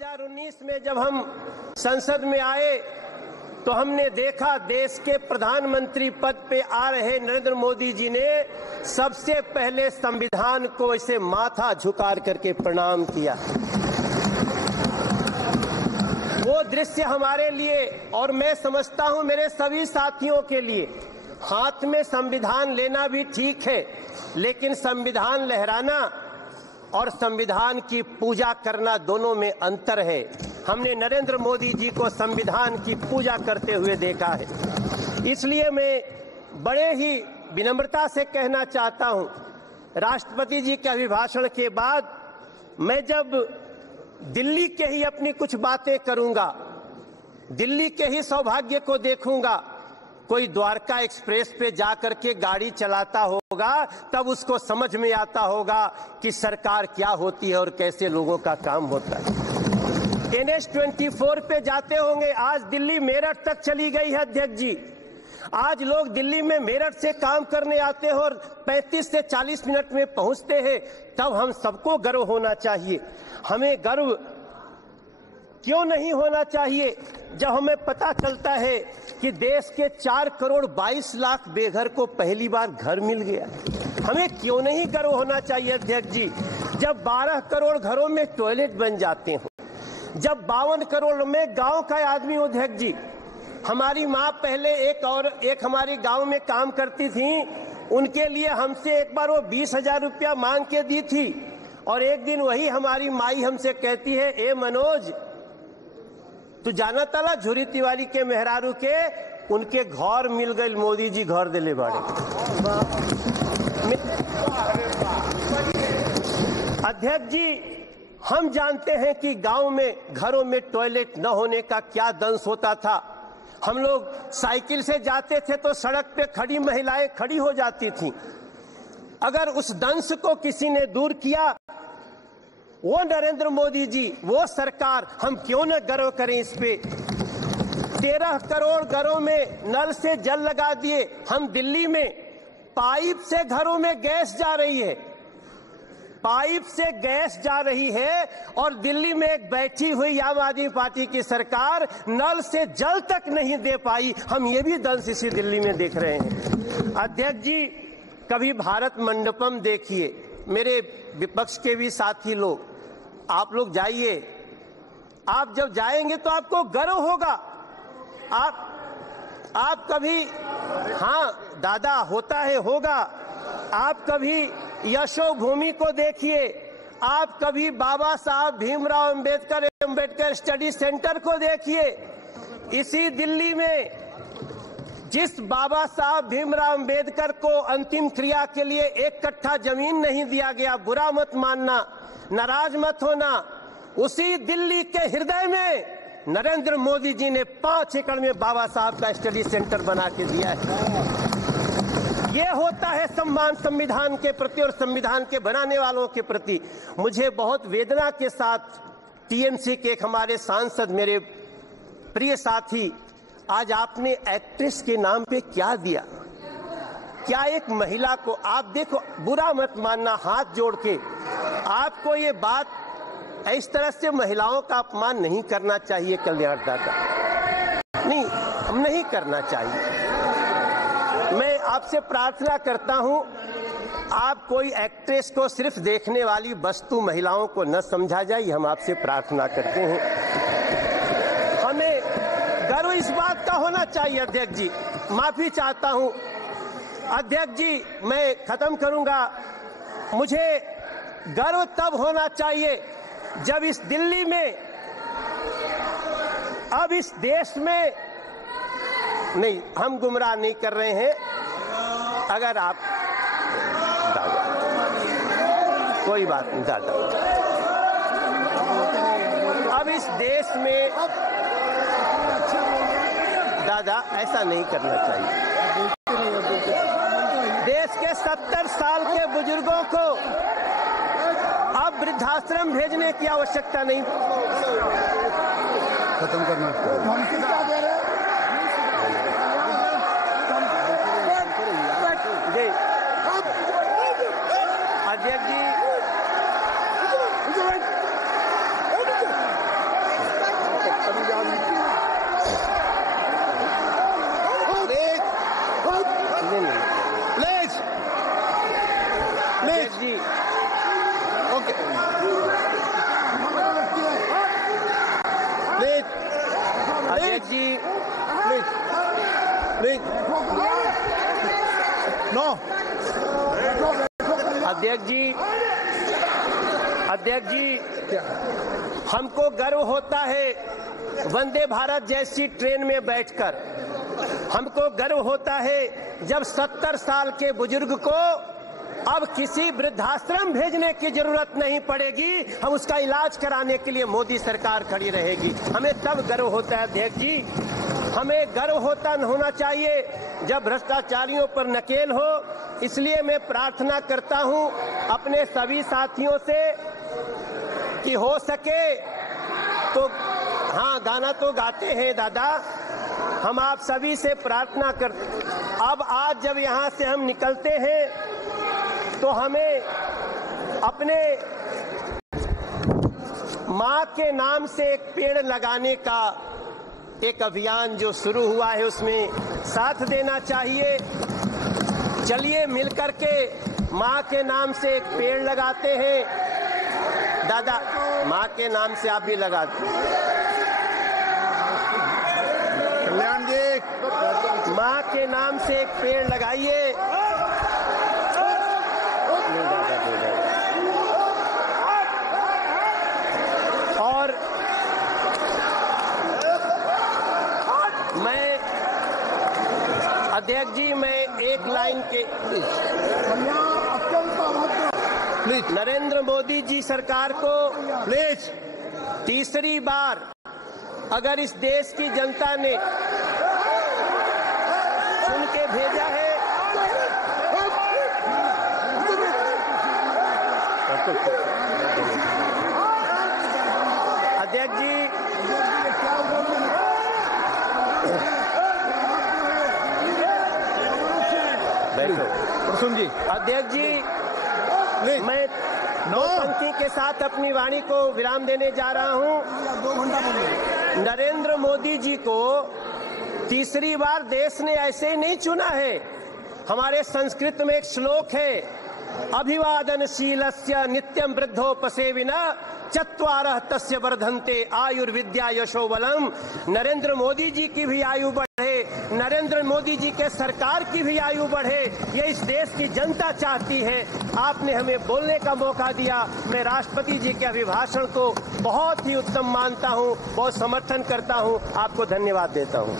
2019 में जब हम संसद में आए तो हमने देखा देश के प्रधानमंत्री पद पे आ रहे नरेंद्र मोदी जी ने सबसे पहले संविधान को ऐसे माथा झुका करके प्रणाम किया। वो दृश्य हमारे लिए और मैं समझता हूं मेरे सभी साथियों के लिए, हाथ में संविधान लेना भी ठीक है, लेकिन संविधान लहराना और संविधान की पूजा करना दोनों में अंतर है। हमने नरेंद्र मोदी जी को संविधान की पूजा करते हुए देखा है। इसलिए मैं बड़े ही विनम्रता से कहना चाहता हूं, राष्ट्रपति जी के अभिभाषण के बाद मैं जब दिल्ली के ही अपनी कुछ बातें करूंगा, दिल्ली के ही सौभाग्य को देखूंगा, कोई द्वारका एक्सप्रेस पे जाकर के गाड़ी चलाता होगा तब उसको समझ में आता होगा कि सरकार क्या होती है और कैसे लोगों का काम होता है। NH-24 पे जाते होंगे, आज दिल्ली मेरठ तक चली गई है अध्यक्ष जी। आज लोग दिल्ली में मेरठ से काम करने आते हैं और 35 से 40 मिनट में पहुंचते हैं, तब हम सबको गर्व होना चाहिए। हमें गर्व क्यों नहीं होना चाहिए जब हमें पता चलता है कि देश के 4 करोड़ 22 लाख बेघर को पहली बार घर मिल गया। हमें क्यों नहीं गर्व होना चाहिए अध्यक्ष जी जब 12 करोड़ घरों में टॉयलेट बन जाते हो, जब 52 करोड़ में गांव का आदमी हो। अध्यक्ष जी, हमारी माँ पहले एक हमारी गांव में काम करती थी, उनके लिए हमसे एक बार वो 20,000 रुपया मांग के दी थी और एक दिन वही हमारी माई हमसे कहती है, ए मनोज तू जाना ताला झुरी तिवारी के मेहरारू के उनके घर मिल गए, मोदी जी घर दिले बाड़े। अध्यक्ष जी, हम जानते हैं कि गांव में घरों में टॉयलेट न होने का क्या दंश होता था। हम लोग साइकिल से जाते थे तो सड़क पे खड़ी महिलाएं खड़ी हो जाती थीं। अगर उस दंश को किसी ने दूर किया, वो नरेंद्र मोदी जी, वो सरकार, हम क्यों न गर्व करें इस पे। 13 करोड़ घरों में नल से जल लगा दिए। हम दिल्ली में पाइप से घरों में गैस जा रही है, पाइप से गैस जा रही है और दिल्ली में एक बैठी हुई आम आदमी पार्टी की सरकार नल से जल तक नहीं दे पाई। हम ये भी दंश इसी दिल्ली में देख रहे हैं। अध्यक्ष जी, कभी भारत मंडपम देखिए, मेरे विपक्ष के भी साथी लोग, आप लोग जाइए, आप जब जाएंगे तो आपको गर्व होगा। आप कभी, हाँ दादा होता है, होगा। आप कभी यशोभूमि को देखिए, आप कभी बाबा साहब भीमराव अंबेडकर स्टडी सेंटर को देखिए। इसी दिल्ली में जिस बाबा साहब भीमराव अंबेडकर को अंतिम क्रिया के लिए 1 कट्ठा जमीन नहीं दिया गया, बुरा मत मानना, नाराज मत होना, उसी दिल्ली के हृदय में नरेंद्र मोदी जी ने 5 एकड़ में बाबा साहब का स्टडी सेंटर बना के दिया है। ये होता है सम्मान संविधान के प्रति और संविधान के बनाने वालों के प्रति। मुझे बहुत वेदना के साथ टीएमसी के एक हमारे सांसद, मेरे प्रिय साथी, आज आपने एक्ट्रेस के नाम पे क्या दिया? क्या एक महिला को आप देखो, बुरा मत मानना, हाथ जोड़ के आपको ये बात, इस तरह से महिलाओं का अपमान नहीं करना चाहिए। कल्याण दादा, नहीं, हम नहीं करना चाहिए। मैं आपसे प्रार्थना करता हूं, आप कोई एक्ट्रेस को सिर्फ देखने वाली वस्तु महिलाओं को न समझा जाए, हम आपसे प्रार्थना करते हैं। हमें गर्व इस बात का होना चाहिए। अध्यक्ष जी, माफी चाहता हूं। अध्यक्ष जी, मैं खत्म करूंगा। मुझे गर्व तब होना चाहिए जब इस दिल्ली में, अब इस देश में, नहीं, हम गुमराह नहीं कर रहे हैं। अगर आप दादा, कोई बात नहीं दादा, अब इस देश में दादा ऐसा नहीं करना चाहिए। देश के 70 साल के बुजुर्गों को अब वृद्धाश्रम भेजने की आवश्यकता नहीं। खत्म करना अध्यक्ष जी, अध्यक्ष जी, हमको गर्व होता है वंदे भारत जैसी ट्रेन में बैठकर। हमको गर्व होता है जब 70 साल के बुजुर्ग को अब किसी वृद्धाश्रम भेजने की जरूरत नहीं पड़ेगी, हम उसका इलाज कराने के लिए मोदी सरकार खड़ी रहेगी। हमें तब गर्व होता है अध्यक्ष जी। हमें गर्व होना चाहिए जब भ्रष्टाचारियों पर नकेल हो। इसलिए मैं प्रार्थना करता हूं अपने सभी साथियों से कि हो सके तो, हाँ गाना तो गाते हैं दादा, हम आप सभी से प्रार्थना करते। अब आज जब यहाँ से हम निकलते हैं तो हमें अपने माँ के नाम से एक पेड़ लगाने का एक अभियान जो शुरू हुआ है उसमें साथ देना चाहिए। चलिए मिलकर के माँ के नाम से एक पेड़ लगाते हैं। दादा, माँ के नाम से आप भी लगाते हैं। कल्याण जी, माँ के नाम से एक पेड़ लगाइए। और मैं अध्यक्ष जी, मैं एक लाइन के प्लीज नरेंद्र मोदी जी सरकार को प्लीज तीसरी बार अगर इस देश की जनता ने चुन के भेजा है, अध्यक्ष जी, सुन जी, अध्यक्ष जी, प्लीज मैं दो पंक्ति के साथ अपनी वाणी को विराम देने जा रहा हूं। 2 घंटा बोलिए। नरेंद्र मोदी जी को तीसरी बार देश ने ऐसे ही नहीं चुना है। हमारे संस्कृत में एक श्लोक है, अभिवादनशीलस्य नित्यं वृद्धोपसेविना चत्वारः तस्य वर्धन्ते आयुर्विद्या यशो बलम। नरेंद्र मोदी जी की भी आयु बढ़े, नरेंद्र मोदी जी के सरकार की भी आयु बढ़े, ये इस देश की जनता चाहती है। आपने हमें बोलने का मौका दिया। मैं राष्ट्रपति जी के अभिभाषण को बहुत ही उत्तम मानता हूं, बहुत समर्थन करता हूं। आपको धन्यवाद देता हूं।